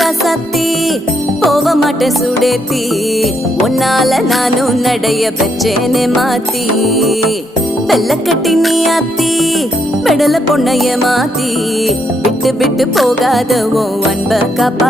ராசாத்தி போக மாட்டேன் சுடேத்தி உன்னால நானும் நடைய பெற்றேனே மாத்தி வெள்ள கட்டி நீ ஆத்தி பெடல பொண்ணைய மாத்தி விட்டு விட்டு போகாத உன் அன்ப காப்பா